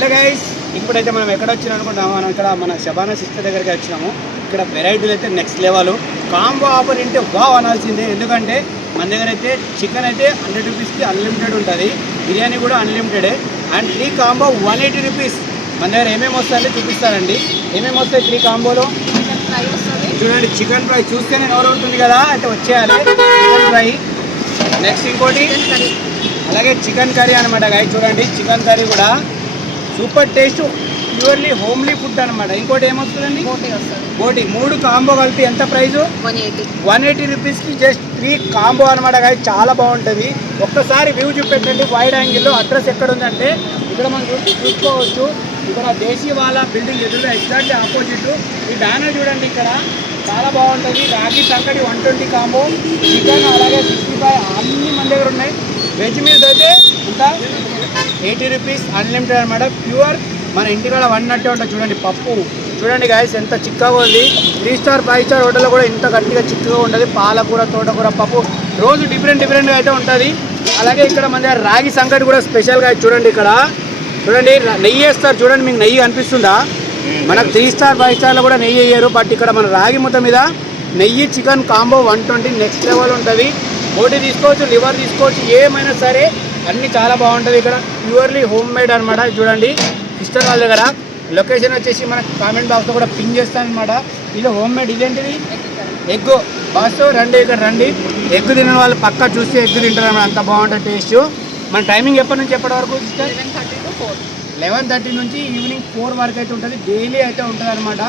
Hello guys ఇప్పుడైతే మనం ఎక్కడ వచ్చినాం అనుకుంటాము మనం ఇక్కడ మన శబానా సిస్టర్ దగ్గరికి వచ్చినాము. ఇక్కడ వెరైటీలు అయితే నెక్స్ట్ లెవెల్ కాంబో ఆఫర్ తింటే వావ్ అనాల్సిందే. ఎందుకంటే మన దగ్గర అయితే చికెన్ అయితే హండ్రెడ్ రూపీస్కి అన్లిమిటెడ్ ఉంటుంది. బిర్యానీ కూడా అన్లిమిటెడే and three combo one eighty rupees మన దగ్గర ఏమేమి వస్తాయంటే చూపిస్తారండి ఏమేమి వస్తాయి త్రీ కాంబోలో చూడండి చికెన్ ఫ్రై చూస్తేనే నోరు ఉంటుంది కదా. అయితే వచ్చేయాలి. చికెన్ ఫ్రై నెక్స్ట్ ఇంకోటి. అలాగే చికెన్ కర్రీ అనమాట గాయ చూడండి చికెన్ కర్రీ కూడా super taste purely homely food అనమాట ఇంకోటి ఏమొస్తుందండి? బోటీ వస్తుంది. కోటి మూడు కాంబో కలిపి ఎంత ప్రైజు వన్ ఎయిటీ. రూపీస్కి జస్ట్ త్రీ కాంబో అనమాట చాలా బాగుంటుంది. ఒక్కసారి వ్యూ చూపెట్టండి వైడ్ యాంగిల్లో అడ్రస్ ఎక్కడ ఉందంటే ఇక్కడ మనం చూ చూసుకోవచ్చు. ఇక్కడ దేశీ వాళ్ళ బిల్డింగ్ ఎదురుగా ఎగ్జాక్ట్లీ ఆపోజిట్ ఈ బ్యానర్ చూడండి ఇక్కడ. చాలా బాగుంటుంది. రాగి సంకటి వన్ ట్వంటీ కాంబో చికెన్ అలాగే సిక్స్టీ ఫైవ్ అన్ని మన దగ్గర ఉన్నాయి. వెజ్ మీల్స్ అయితే ఎంత ఎయిటీ రూపీస్ అన్లిమిటెడ్ అనమాట ప్యూర్ మన ఇంటికాడ వండినట్టే ఉంటుంది చూడండి పప్పు. చూడండి గాయస్ ఎంత చిక్కగా ఉంది. త్రీ స్టార్ ఫైవ్ స్టార్ హోటల్లో కూడా ఇంత గట్టిగా చిక్కగా ఉంటుంది. పాలకూర తోటకూర పప్పు. రోజు డిఫరెంట్ డిఫరెంట్గా అయితే ఉంటుంది. అలాగే ఇక్కడ మన దగ్గర రాగి సంకటి కూడా స్పెషల్గా చూడండి ఇక్కడ. చూడండి నెయ్యి వేస్తారు. చూడండి మీకు నెయ్యి అనిపిస్తుందా మనకు త్రీ స్టార్ ఫైవ్ స్టార్లో కూడా నెయ్యి వేయరు. బట్ ఇక్కడ మన రాగి మొత్తం మీద నెయ్యి chicken combo one twenty next level ఉంటుంది. బోటి తీసుకోవచ్చు లివర్ తీసుకోవచ్చు ఏమైనా సరే అన్నీ చాలా బాగుంటుంది ఇక్కడ. ప్యూర్లీ హోమ్ మేడ్ అనమాట చూడండి. సిస్టర్ వాళ్ళ దగ్గర. లొకేషన్ వచ్చేసి మనకు కామెంట్ బాక్స్లో కూడా పిన్ చేస్తాను అనమాట ఇది హోమ్ మేడ్ ఇదేంటిది? ఎగ్. బాస్ రండి ఇక్కడ రండి. ఎగ్ తిన వాళ్ళు పక్కా చూస్తే ఎగ్ తింటారు అంత బాగుంటుంది టేస్ట్. మన టైమింగ్ ఎప్పటి నుంచి ఎప్పటి వరకు సిస్టర్? లెవెన్ థర్టీ నుంచి ఈవినింగ్ ఫోర్ వరకు అయితే ఉంటుంది. డైలీ అయితే ఉంటుంది అనమాట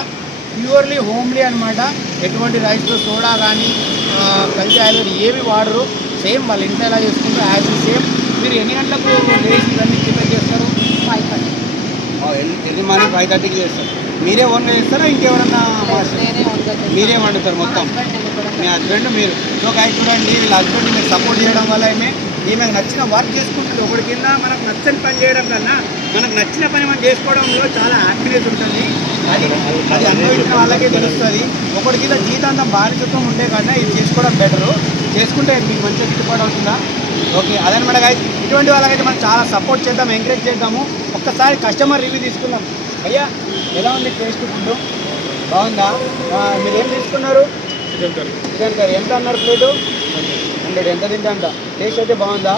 ప్యూర్లీ హోమ్లీ అనమాట ఎటువంటి రైస్లో సోడా కానీ కలిసి ఆయిల్ ఏవి వాడరు. సేమ్ వాళ్ళ ఇంట్లో ఎలా చేసుకుంటారు యాజ్ సేమ్. మీరు ఎన్ని గంటలకు లేచి ఇవన్నీ ప్రిపేర్ చేస్తారు? Five thirty early morning five థర్టీకి చేస్తారు. మీరే ఓన్గా చేస్తారా? ఇంకెవరన్నా మీరే వండుతారు మొత్తం. మీ హస్బెండ్ మీరు. సో గాయ చూడండి వీళ్ళ హస్బెండ్ మీకు సపోర్ట్ చేయడం వల్ల ఈమె ఈమెకు నచ్చిన వర్క్ చేసుకుంటుంది. ఒకటి కింద మనకు నచ్చని పని చేయడం కన్నా మనకు నచ్చిన పని మనం చేసుకోవడంలో చాలా హ్యాపీనెస్ ఉంటుంది. అది అది అనుభవించిన వాళ్ళకే తెలుస్తుంది. ఒకటి కింద జీతాంతం బాధితత్వం ఉండే కన్నా ఇది చేసుకోవడం బెటరు చేసుకుంటే మీకు మంచిగా గిట్టుబాటు అవుతుందా? ఓకే అదనమాట గాయ ఇటువంటి వాళ్ళకైతే మనం చాలా సపోర్ట్ చేద్దాం ఎంకరేజ్ చేద్దాము. ఒక్కసారి కస్టమర్ రివ్యూ తీసుకుందాం. అయ్యా ఎలా ఉంది టేస్ట్ ఫుడ్ బాగుందా? మీరు ఏం తీసుకున్నారు? చికెన్ కర్రీ చికెన్ కర్రీ ఎంత అన్నారు ప్లేటు హండ్రెడ్ ఎంత తింటే అంత టేస్ట్ అయితే బాగుందా?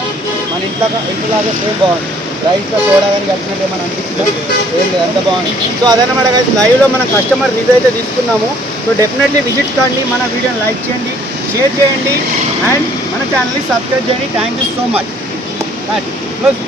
మన ఇంట్లో ఇంట్లోలాగా సేమ్ బాగుంది. రైస్లో సోడా కానీ కలిసినట్టు ఏమైనా అనిపించిందా? ఏం లేదు అంత బాగుంది. సో అదనమాట కలిసి లైవ్లో మనం కస్టమర్ రివ్యూ అయితే తీసుకున్నాము. సో డెఫినెట్లీ విజిట్ కండి మన వీడియోని లైక్ చేయండి షేర్ చేయండి అండ్ మన ఛానల్ని సబ్స్క్రైబ్ చేయండి. Thank you so much plus